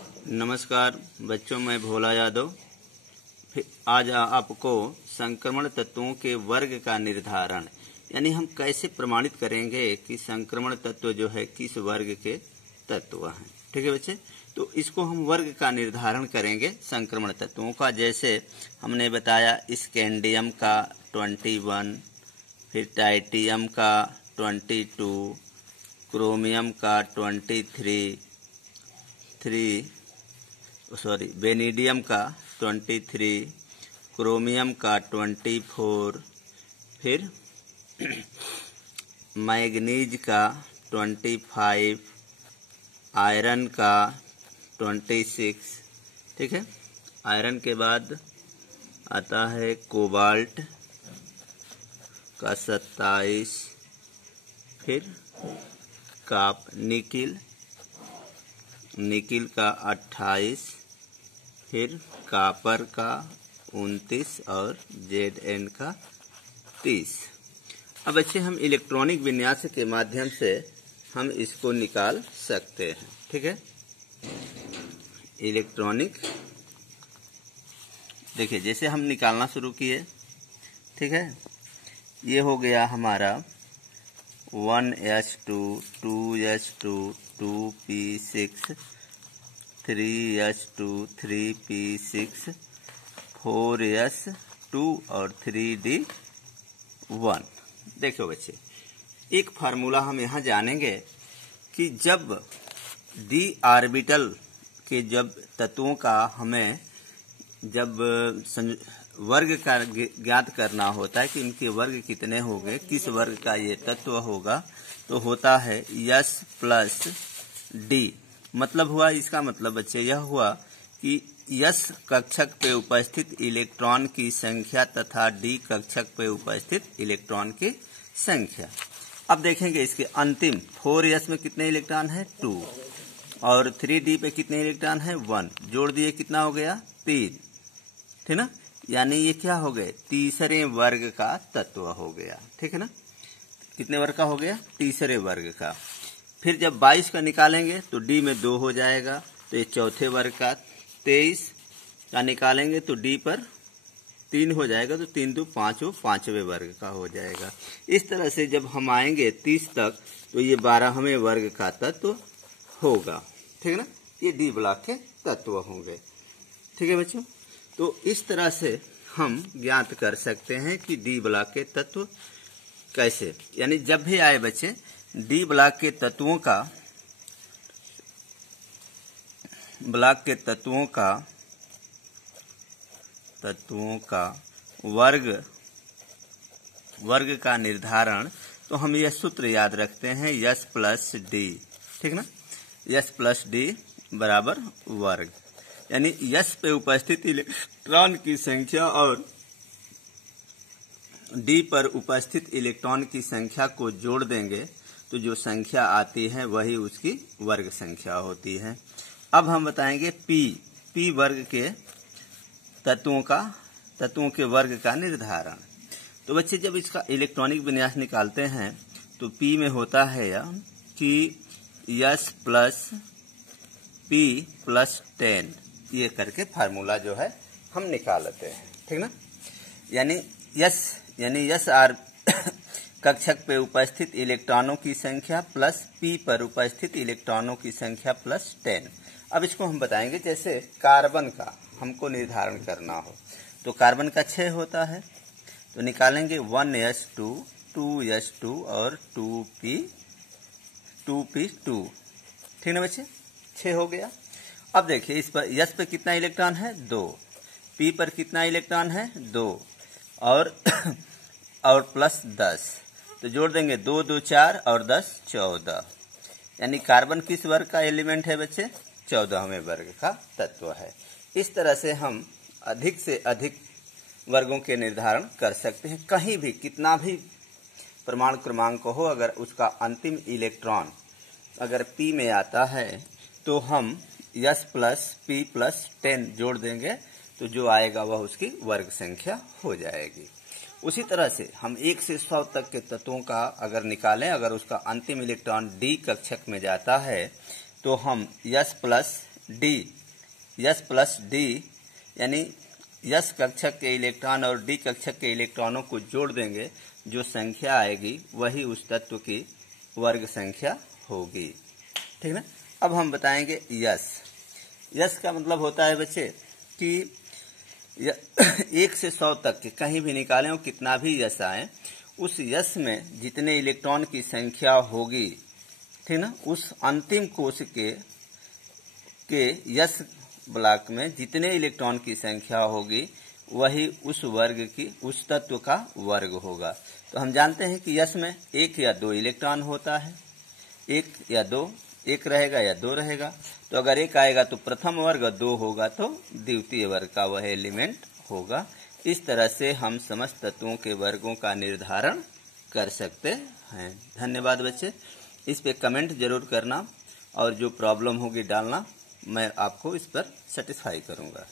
नमस्कार बच्चों, मैं भोला यादव। आज आपको संक्रमण तत्वों के वर्ग का निर्धारण यानी हम कैसे प्रमाणित करेंगे कि संक्रमण तत्व जो है किस वर्ग के तत्व हैं। ठीक है बच्चे, तो इसको हम वर्ग का निर्धारण करेंगे संक्रमण तत्वों का। जैसे हमने बताया स्कैंडियम का 21, फिर टाइटियम का 22, क्रोमियम का 23, वेनेडियम का 23, क्रोमियम का 24, फिर मैग्नीज का 25, आयरन का 26। ठीक है, आयरन के बाद आता है कोबाल्ट का 27, फिर निकिल का 28, फिर कॉपर का 29 और Zn का 30। अब बच्चे हम इलेक्ट्रॉनिक विन्यास के माध्यम से हम इसको निकाल सकते हैं। ठीक है, इलेक्ट्रॉनिक देखिए जैसे हम निकालना शुरू किए। ठीक है, ये हो गया हमारा 1s2, 2s2, 2p6, 3s2, 3p6, 4s2 और 3d1। देखो बच्चे, एक फार्मूला हम यहाँ जानेंगे कि जब d ऑर्बिटल के जब तत्वों का हमें जब वर्ग का ज्ञात करना होता है कि इनके वर्ग कितने होंगे, किस वर्ग का ये तत्व होगा, तो होता है s प्लस d। मतलब हुआ, इसका मतलब बच्चे यह हुआ कि s कक्षक पे उपस्थित इलेक्ट्रॉन की संख्या तथा d कक्षक पे उपस्थित इलेक्ट्रॉन की संख्या। अब देखेंगे इसके अंतिम 4s में कितने इलेक्ट्रॉन है 2 और 3d पे कितने इलेक्ट्रॉन है 1, जोड़ दिए कितना हो गया 3। ठीक ना, यानी ये क्या हो गए तीसरे वर्ग का तत्व हो गया। ठीक है ना, कितने वर्ग का हो गया तीसरे वर्ग का। फिर जब 22 का निकालेंगे तो d में 2 हो जाएगा, तो ये चौथे वर्ग का। 23 का निकालेंगे तो d पर 3 हो जाएगा, तो 3 2 5 पांचवें वर्ग का हो जाएगा। इस तरह से जब हम आएंगे 30 तक तो ये 12वें वर्ग का तत्व होगा। ठीक है ना, ये d ब्लॉक के तत्व होंगे। ठीक है बच्चों, तो इस तरह से हम ज्ञात कर सकते हैं कि डी ब्लॉक के तत्व कैसे, यानी जब भी आए बच्चे डी ब्लॉक के तत्वों का वर्ग का निर्धारण, तो हम यह सूत्र याद रखते हैं s प्लस डी। ठीक ना, s प्लस डी बराबर वर्ग, यानी s पे उपस्थित इलेक्ट्रॉन की संख्या और d पर उपस्थित इलेक्ट्रॉन की संख्या को जोड़ देंगे तो जो संख्या आती है वही उसकी वर्ग संख्या होती है। अब हम बताएंगे p वर्ग के तत्वों के वर्ग का निर्धारण। तो बच्चे जब इसका इलेक्ट्रॉनिक विन्यास निकालते हैं तो p में होता है यह कि s प्लस p प्लस 10, ये करके फार्मूला जो है हम निकाल लेते हैं। ठीक ना, यानी यस आर कक्षक पे उपस्थित इलेक्ट्रॉनों की संख्या प्लस p पर उपस्थित इलेक्ट्रॉनों की संख्या प्लस 10। अब इसको हम बताएंगे, जैसे कार्बन का हमको निर्धारण करना हो तो कार्बन का 6 होता है, तो निकालेंगे 1s2, 2s2 और 2p2। ठीक ना बच्चे, 6 हो गया। अब देखिए इस पर s पे कितना इलेक्ट्रॉन है 2, p पर कितना इलेक्ट्रॉन है 2 और प्लस 10, तो जोड़ देंगे 2 2 4 और 10 14, यानी कार्बन किस वर्ग का एलिमेंट है बच्चे 14वें वर्ग का तत्व है। इस तरह से हम अधिक से अधिक वर्गों के निर्धारण कर सकते हैं। कहीं भी कितना भी परमाणु क्रमांक हो, अगर उसका अंतिम इलेक्ट्रॉन अगर p में आता है तो हम s प्लस p प्लस 10 जोड़ देंगे, तो जो आएगा वह उसकी वर्ग संख्या हो जाएगी। उसी तरह से हम 1 से 100 तक के तत्वों का अगर निकालें, अगर उसका अंतिम इलेक्ट्रॉन d कक्षक में जाता है तो हम s plus D, yes plus D, यानी यस कक्षक के इलेक्ट्रॉन और डी कक्षक के इलेक्ट्रॉनों को जोड़ देंगे, जो संख्या आएगी वही उस तत्व की वर्ग संख्या होगी। ठीक ना। अब हम बताएंगे यस। यस का मतलब होता है बच्चे कि 1 से 100 तक के कहीं भी निकालें और कितना भी यस आए, उस यस में जितने इलेक्ट्रॉन की संख्या होगी, ठीक ना, उस अंतिम कोश के यस ब्लॉक में जितने इलेक्ट्रॉन की संख्या होगी वही उस वर्ग की, उस तत्व का वर्ग होगा। तो हम जानते हैं कि यस में 1 या 2 इलेक्ट्रॉन होता है, 1 या 2, 1 रहेगा या 2 रहेगा। तो अगर 1 आएगा तो प्रथम वर्ग, 2 होगा तो द्वितीय वर्ग का वह एलिमेंट होगा। इस तरह से हम समस्त तत्वों के वर्गों का निर्धारण कर सकते हैं। धन्यवाद बच्चे। इस पे कमेंट जरूर करना और जो प्रॉब्लम होगी डालना, मैं आपको इस पर सेटिस्फाई करूंगा।